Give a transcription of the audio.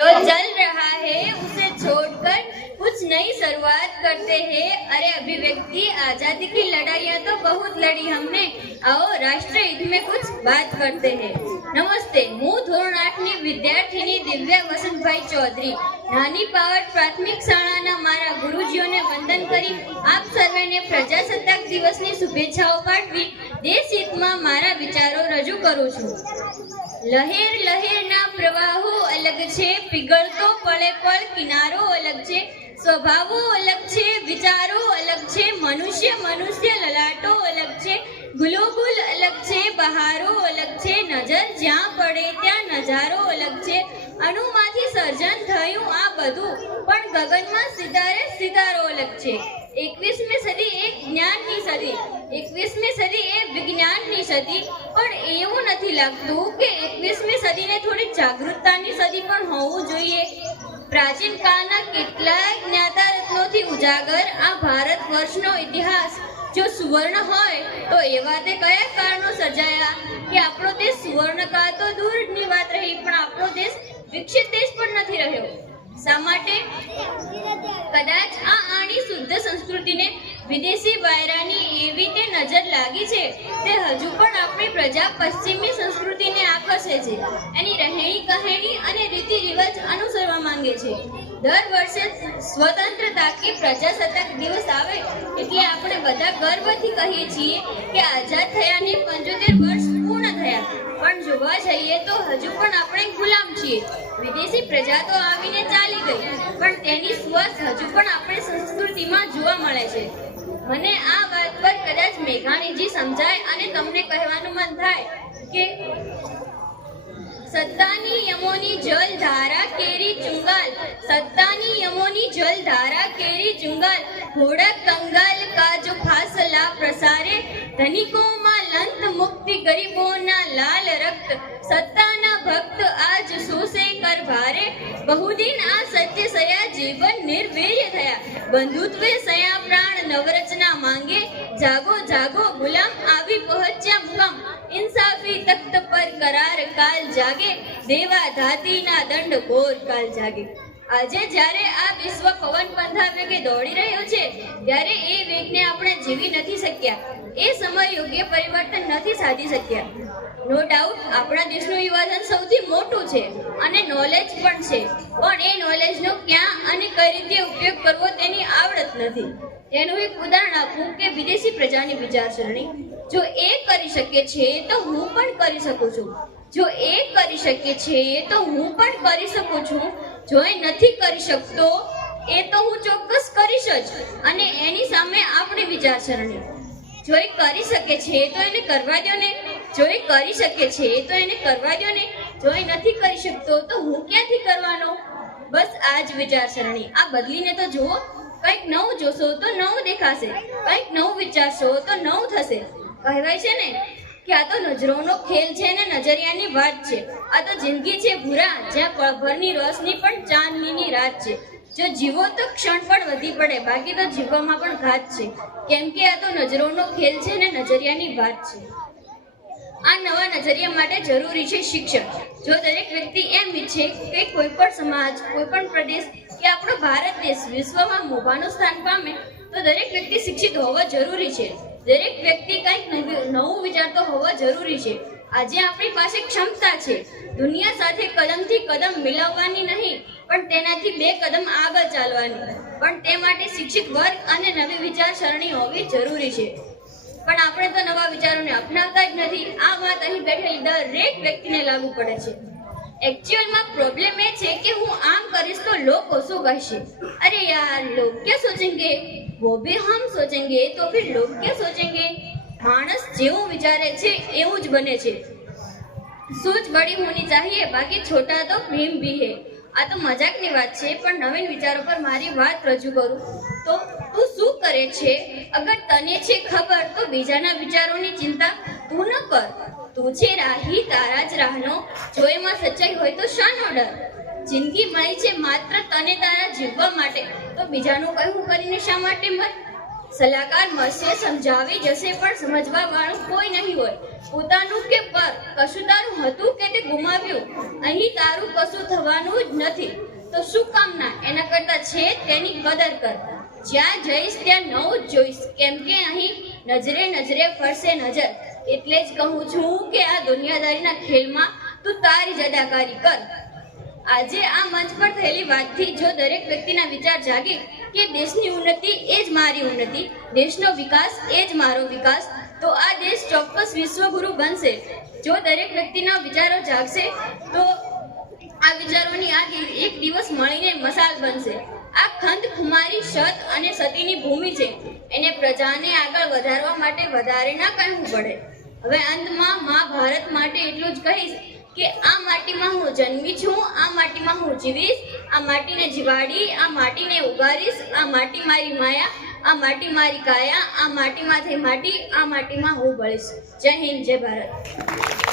जो चल रहा है उसे छोड़कर कुछ नई शुरुआत करते हैं। अरे अभिव्यक्ति आजादी की लड़ाइयाँ तो बहुत लड़ी हमने, आओ राष्ट्र हित में कुछ बात करते हैं। नमस्ते, હું ધોરણ 8ની વિદ્યાર્થીની દિવ્યા વસંતભાઈ ચૌધરી નાની પાવર પ્રાથમિક શાળાના મારા ગુરુજીઓને વંદન કરી આપ સર્વેને પ્રજાસત્તાક દિવસની શુભેચ્છાઓ પાઠવી દેશ હિતમાં મારા વિચારો રજૂ કરું છું। લહેર લહેરના પ્રવાહો અલગ છે, પીગળતો પળે પળ કિનારો અલગ છે, સ્વભાવો અલગ છે, વિચારો અલગ છે, મનુષ્ય મનુષ્ય લલાટો અલગ છે, ગુલોગુલ અલગ છે, બહારો અલગ છે, નજર જ્યાં પડે ત્યાં નજારો અલગ છે, અણુમાંથી સર્જન થયું આ બધું, પણ ગગનમાં સિતારે સિતારો અલગ છે। 21મી સદી એ જ્ઞાનની સદી, 21મી સદી એ વિજ્ઞાનની સદી, પણ એવું નથી લાગતું કે 21મી સદીને થોડી જાગૃતતાની સદી પણ હોવું જોઈએ। પ્રાચીન કાળના કેટલાય જ્ઞાતા રત્નોથી ઉજાગર આ ભારત વર્ષનો ઇતિહાસ જો સુવર્ણ હોય તો એવા તે કયા કારણો સર્જાયા કે આપણો દેશ સુવર્ણ કાળ તો દૂરની વાત રહી, પણ આપણો દેશ વિકસિત દેશ પણ નથી રહ્યો। શા માટે? કદાચ આ આણી શુદ્ધ સંસ્કૃતિને વિદેશી વાયરાની એવી તે નજર લાગી છે તે હજુ પણ આપણી પ્રજા પશ્ચિમી સંસ્કૃતિને આકર્ષે છે, એની રહેણી કહેણી અને રીતિ રિવાજ અનુસરવા માંગે છે। દર વર્ષે સ્વતંત્રતા કે પ્રજાસત્તાક દિવસ આવે એટલે આપણે બધા ગર્વથી કહીએ છીએ કે આઝાદ થયાને 75 વર્ષ પૂર્ણ થયા, પણ જોવા જઈએ તો હજુ પણ આપણે ગુલામ છીએ। વિદેશી પ્રજા તો આવીને ચાલી ગઈ, પણ તેની સુવાસ હજુ પણ આપણી સંસ્કૃતિમાં જોવા મળે છે। મને આ વાત પર કદાચ મેઘાણીજી સમજાય અને તમને કહેવાનું મન થાય કે સત્તાની યમોની જલ ધારા કેરી ચુંગાલ, સત્તાની યમોની જલ ધારા કેરી ચુંગાલ, ઘોડા કંગાલ કા જો ફાસલા પ્રસારે, ધનિકોમાં લંત મુક્તિ ગરીબોના લાલ રક્ત, સત્તાના ભક્ત આજ શોષે કર ભારે, બહુદિન આ સત્ય સયા જીવન નિર્વીર્ય થયા, બંધુત્વે સયા પ્રાણ નવરચના માંગે, જાગો જાગો ગુલામ આવી પહોંચ્યા મુકામ, इंसाफी तख्त पर करार काल जागे, देवा धातीना दंड घोर काल जागे। આજે જ્યારે આ વિશ્વ પવન પંથા વેગે દોડી રહ્યો છે ત્યારે એ વેગને આપણે જીવી નથી શક્યા, એ સમય યોગ્ય પરિવર્તન નથી સાધી શક્યા। નો ડાઉટ આપણા દેશનું યુવાધન સૌથી મોટું છે અને નોલેજ પણ છે, પણ એ નોલેજનો ક્યાં અને કઈ રીતે ઉપયોગ કરવો તેની આવડત નથી। એનું એક ઉદાહરણ આપું કે વિદેશી પ્રજાની વિચારસરણી જો એ કરી શકે છે તો હું પણ કરી શકું છું, જો એ કરી શકે છે તો હું પણ કરી શકું છું, જો એ નથી કરી શકતો એ તો હું ચોક્કસ કરીશ જ। અને એની સામે આપણી વિચારસરણી જો એ કરી શકે છે તો એને કરવા દો ને, જો એ કરી શકે છે તો એને કરવા દો ને, જો એ નથી કરી શકતો તો હું ક્યાંથી કરવાનો? બસ આ જ વિચારસરણી। આ બદલીને તો જુઓ, કંઈક નવું જોશો તો નવું દેખાશે, કંઈક નવું વિચારશો તો નવું થશે। કહેવાય છે ને કે આ તો નજરોનો ખેલ છે ને નજરિયાની વાત છે, આ તો જિંદગી છે ભૂરા જ્યાં પળભરની રોશની પણ ચાંદનીની રાત છે, જો જીવો તો ક્ષણ પણ વધી પડે, બાકી તો જીવવામાં પણ ઘાત છે, કેમ કે આ તો નજરોનો ખેલ છે ને નજરિયાની વાત છે। આ નવા નજરિયા માટે જરૂરી છે શિક્ષણ। જો દરેક વ્યક્તિ એમ ઈચ્છે કે કોઈ પણ સમાજ, કોઈ પણ પ્રદેશ કે આપણો ભારત દેશ વિશ્વમાં મોભાનું સ્થાન પામે તો દરેક વ્યક્તિ શિક્ષિત હોવો જરૂરી છે, દરેક વ્યક્તિ કંઈક નવું વિચારતો હોવો જરૂરી છે। આજે આપણી પાસે ક્ષમતા છે દુનિયા સાથે કદમથી કદમ મિલાવવાની નહીં, પણ તેનાથી 2 કદમ આગળ ચાલવાની, પણ તે માટે શિક્ષિત વર્ગ અને નવી વિચારસરણી હોવી જરૂરી છે। પણ આપણે તો નવા વિચારોને અપનાવતા જ નથી। આ વાત અહીં બેઠેલી દરેક વ્યક્તિને લાગુ પડે છે। एक्चुअलમાં प्रॉब्लम એ છે કે હું આમ કરીશ તો લોકો શું કહેશે? અરે યાર, लोग क्या सोचेंगे? वो भी हम सोचेंगे तो फिर लोग क्या सोचेंगे? मानस જેવું વિચારે છે એવું જ બને છે। सोच बड़ी होनी चाहिए, बाकी छोटा तो भीम भी है। આ તો મજાકની વાત છે, પણ નવીન વિચારો પર મારી વાત રજૂ કરું તો તું શું કરે છે? અગર તને છે ખબર તો બીજાના વિચારોની ચિંતા તું ન કર, તું છે રાહી તારા જ રાહનો, જો એમાં સચ્ચાઈ હોય તો શાનો ડર? જિંદગી મળી છે માત્ર તને તારા જીવવા માટે, તો બીજાનું કહેવું કરીને શા માટે મત? સલાહકાર મળશે સમજાવી જશે પણ સમજવા વાળું કોઈ નહીં હોય. પોતાનું કે પર કશું તારું હતું કે તે ગુમાવ્યું, અહીં તારું કશું થવાનું જ નથી. તો શું કામના એના કરતા છે તેની કદર કર. જ્યાં જઈશ ત્યાં નવું જ જોઈશ, કેમ કે અહીં નજરે નજરે ફરશે નજર. એટલે જ કહું છું કે આ દુનિયાદારીના ખેલમાં તું તારી જ અદાકારી કર. આજે આ મંચ પર થયેલી વાતથી જો દરેક વ્યક્તિના વિચાર જાગે કે દેશની ઉન્નતિ એ જ મારી ઉન્નતિ, દેશનો વિકાસ એ જ મારો વિકાસ, તો આ દેશ ચોક્કસ વિશ્વગુરુ બનશે. જો દરેક વ્યક્તિના વિચારો જાગશે તો આ વિચારોની આગ એક દિવસ મળીને મસાલ બનશે. આ ખંડ ખુમારી સત અને સતીની ભૂમિ છે. એને પ્રજાને આગળ વધારવા માટે વધારે ના કહેવું પડે. હવે અંતમાં મહાભારત માટે એટલું જ કહીશ કે આ માટીમાં હું જન્મી છું, આ માટીમાં હું જીવીશ, આ માટીને જીવાડી, આ માટીને ઉગાડીશ. આ માટી મારી માયા, આ માટી મારી કાયા, આ માટીમાં થઈ માટી, આ માટીમાં હું ભળીશ. જય હિન્દ, જય ભારત.